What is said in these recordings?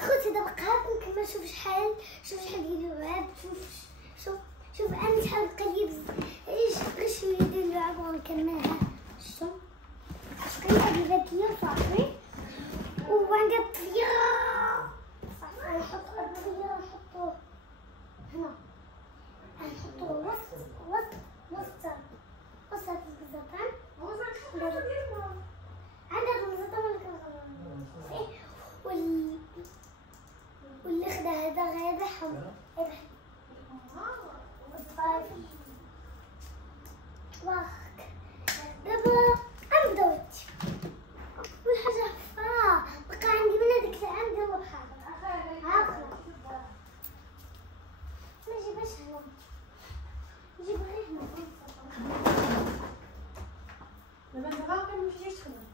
خوتي دابا قهرت نكمل. شوف شحال ديال اللعاب. شوف انا شحال بقى لي غير شويه ديال اللعاب ونكملها. شفتو شقيقه ذكيه صافي. وعندي الطياره صافي. نحط الطياره نحطوه هنا. نحطوه وسط الزيتون. عندها الزيتون واللي خدا هذا غيربحهم. واخك دابا غنبداو هادشي. اول حاجه حفره بقى عندي من هذيك العام ديال البحر. عاقله ما نجيبهاش هنا. نجيب غير هنا. دابا انت غا كنمشي تخدم.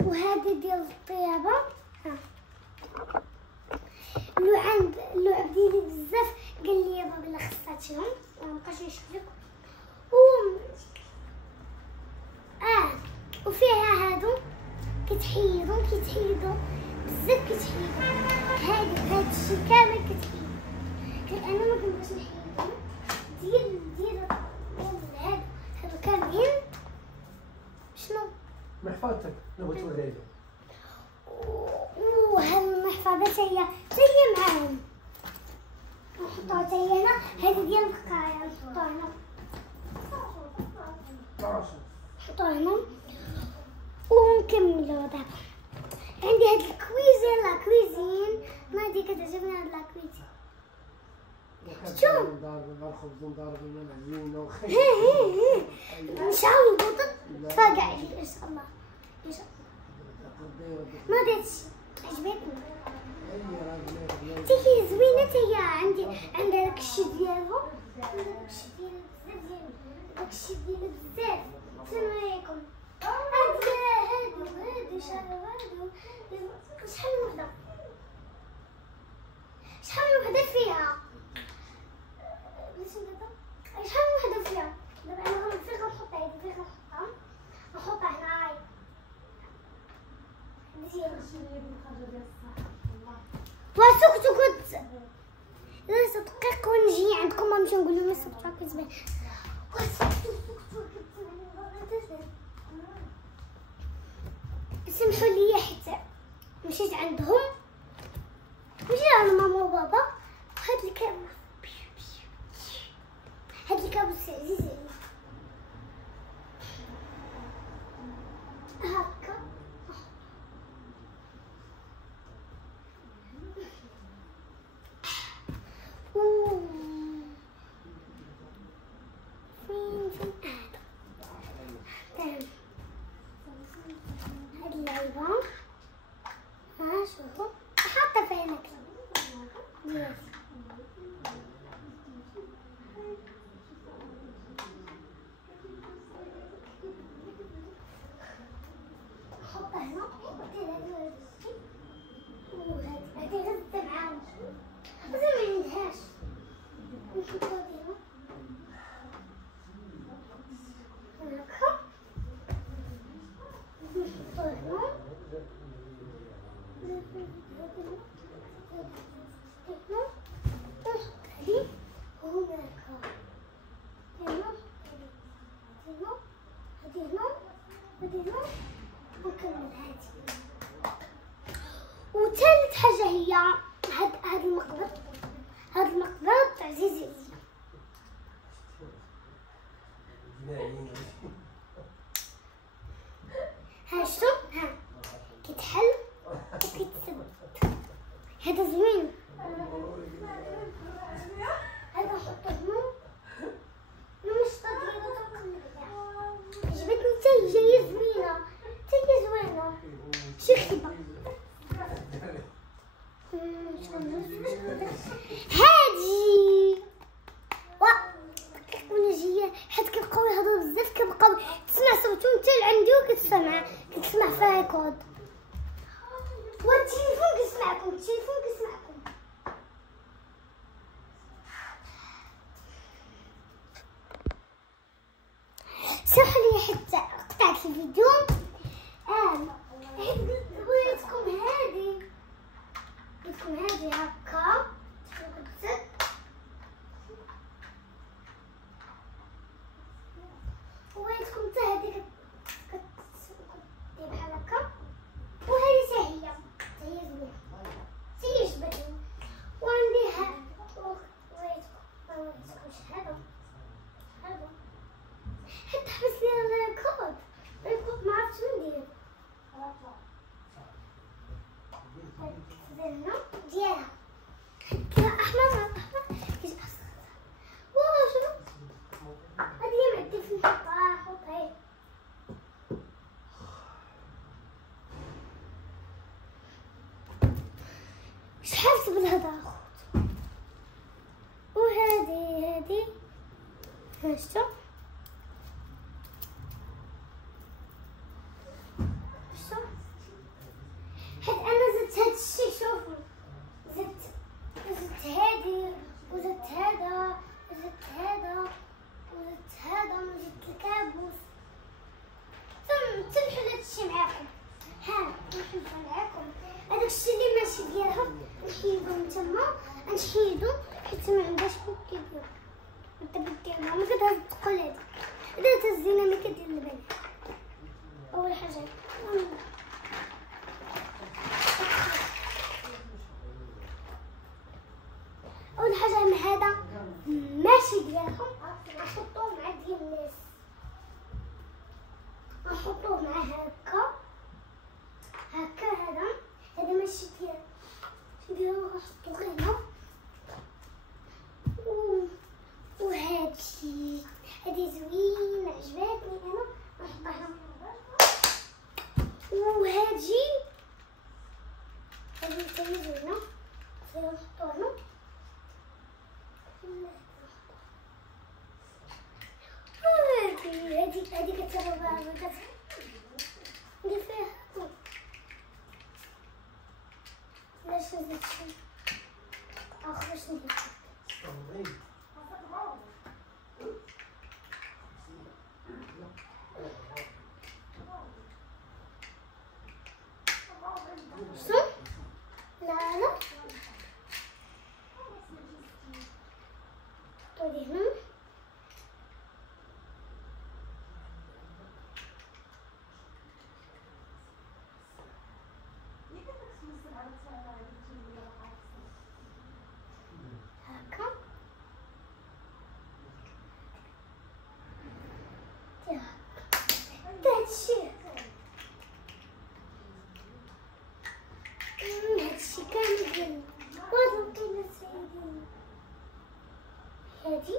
وهذه ديال الطيابه. ها اللعب ديالي بزاف. قال لي بابا لا خصاتهم مابقاش نشوف لك. وفيها هادو كتحيدو بزاف. هاد الشيء كامل كتحيدو. انا ما كنبغيش نحيدو ديال هادو كاملين. شنو محفظتك لو توريها. وهاد المحفظه هي معاهم. نحطوها حتى هي هنا. هذه ديال البقايا نحطوها هنا. نحطوها هنا ونكملو. دابا عندي هاد الكويزين. لا كويزين نادي كتعجبني هاد لا كويزين. شوف الخبز مضاربين معزين وخير. نشعل البطاط تفاقع عليه ان شاء الله. ما ديتش عجبتني. هي زوينه. هي عندها داك الشيء ديالها. داك الشيء ديالها بزاف. السلام عليكم. هادو شحال وحده فيها. شحال وحده فيها. دابا انا فين غنحطها. هادي فين غنحطها هنا. هاي مزيان. وسكتوا لا دقيق ونجي عندكم. غنمشي نقول لهم سكتوا كتبان. سمحوا لي حتى مشيت عندهم. مشيت عند ماما وبابا. هاد الكابوس عزيز عليا. هكا هاد اللعيبة. ها شوفوا حاطة فيها نكهة. نحطها هنا. هادي غزة معاهم. بس ما عندهاش. نحطها هنا. هكا نحطها هنا. وثالث حاجه هي هاد المقبض. هاد المقبض عزيز عليا. ها شتو كيتحل وكيتثبت. هذا زوين. هذا نحطو هنا. المشطه ديالو عجبتني. حتى هي زوينه. شي خيبه. هادي ونجيه حيت كنبقاو يهضروا بزاف. كنبقاو تسمع صوتهم حتى لعندي وكتسمع فيها كود. والتليفون كيسمعكم. سمحوا لي حتى قطعت الفيديو. الزنة ديالها كذا أحمر كيجي أصفر. واو شنو هادي معدي في نحطها حطها شحال تبدا هذا اخوت. وهادي هاشتا حيت انا زدت هاد الشي. شوفوا زدت هادي وزدت هذا وزدت هذا وزدت هذا وزدت الكابوس. تنحل هاد الشي معاكم. ها نحل معاكم هذاك الشي اللي ماشي ديالها نحيدو من تما نحيدو حيت ما عندهاش فوق كيدير. الدبل ديالها ما كتهز الثقل هادي. هذا تا الزيناميكا ديال البنات. اول حاجه مع هذا ماشي ديالهم نحطوه مع ديال الناس. نحطوه مع هكا هذا ماشي ديالو نحطو غير هنا. هادي زوينه عجباتني انا نحطها هنا. وهادي تاهي زوينه نحطوها هنا. هادي كتسربها ندير فيها علاش نزيد شي اخر باش ندير لا طولي هنا. هادشي كامل ديالنا وهاد القيمة سيدي هادي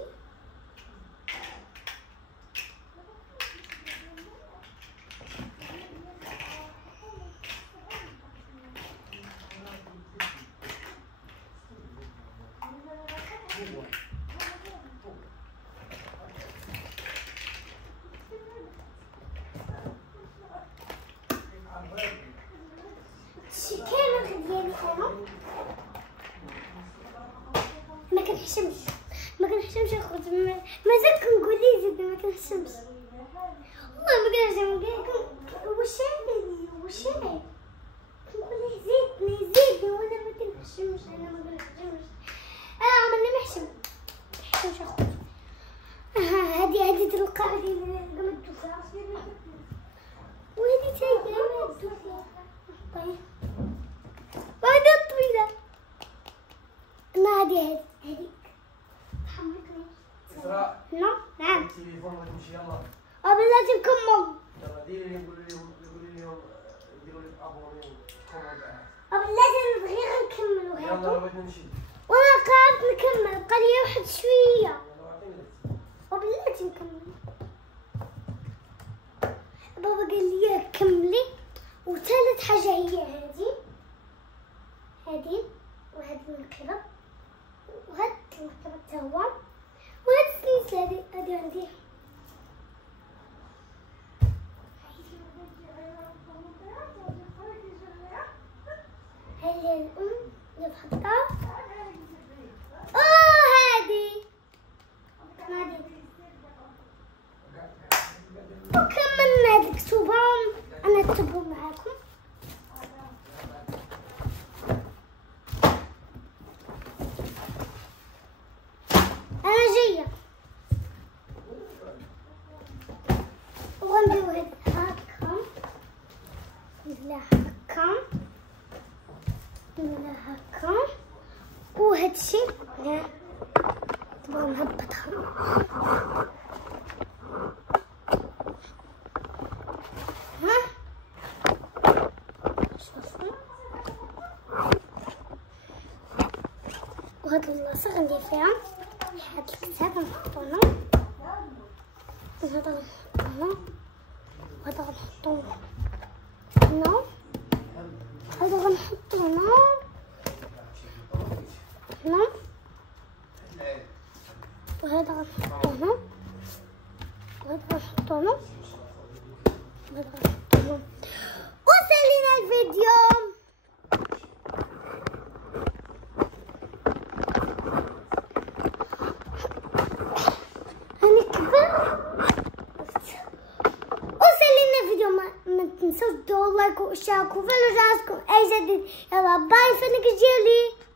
ما كنحشمش اخوت. مازال كنقول لي زيد ما كنحشمش والله ما كنحشم. واش كنقول ليه زيدني وانا ما كنحشمش. انا عمرني ما حشمش اخوت. هادي تلقى هادي قمت فيها وهادي تاهي قمت فيها. طيب وهادي الطويله ما هادي إسراء. نعم. التليفون غادي نمشي يلاه. بلاتي نكمل. يلاه ديري لهم قولي لهم يديروا لك ابوني كوموند. بلاتي نبغي غير نكملو هادو. يلاه بغيت نمشي. وانا قررت نكمل بقى لي واحد شويه. يلاه عطيني. وبلاتي نكمل. بابا قال لي كملي. وثالث حاجه هي هادي وهاد المكتب وهاد المكتب حتى هو وهاد السلسله هادي عندي. هاي الام اللي بحطها. هادي وكملنا هاد الكتوبه. انا اكتبهم معاكم. انا جايه وغنديرو هكا نديرها هكا وهادشي تبغى نهبطها. شوفوا وهاد اللاصق ندير فيها هاد الكتاب نحطو هنا، وهذا نحطو هنا، وهذا غنحطو هنا، هذا غنحطو هنا هنا، وهذا غنحطو هنا، وهذا غنحطو هنا، وهذا غنحطو هنا. وصلنا الفيديو. ما تنسوش تدوروا لايك واشتراكوا وفعلوا جرسكم اي جديد. يلا باي فنك جيلي.